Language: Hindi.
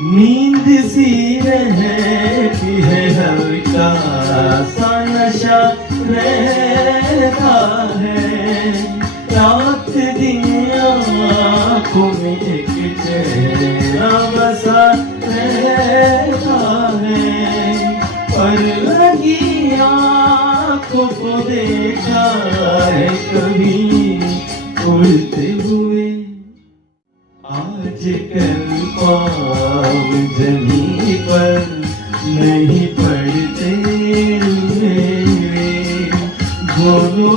नींद सी रहती है, हल्का सा नशा रहता है, रात दिन आँखों में एक चेहरा बसा रहता है, पर लगी आँखों को देखा है कभी उड़ते हुए। आज कल पाँव जमीन पर नहीं पड़ते मेरे, बोलो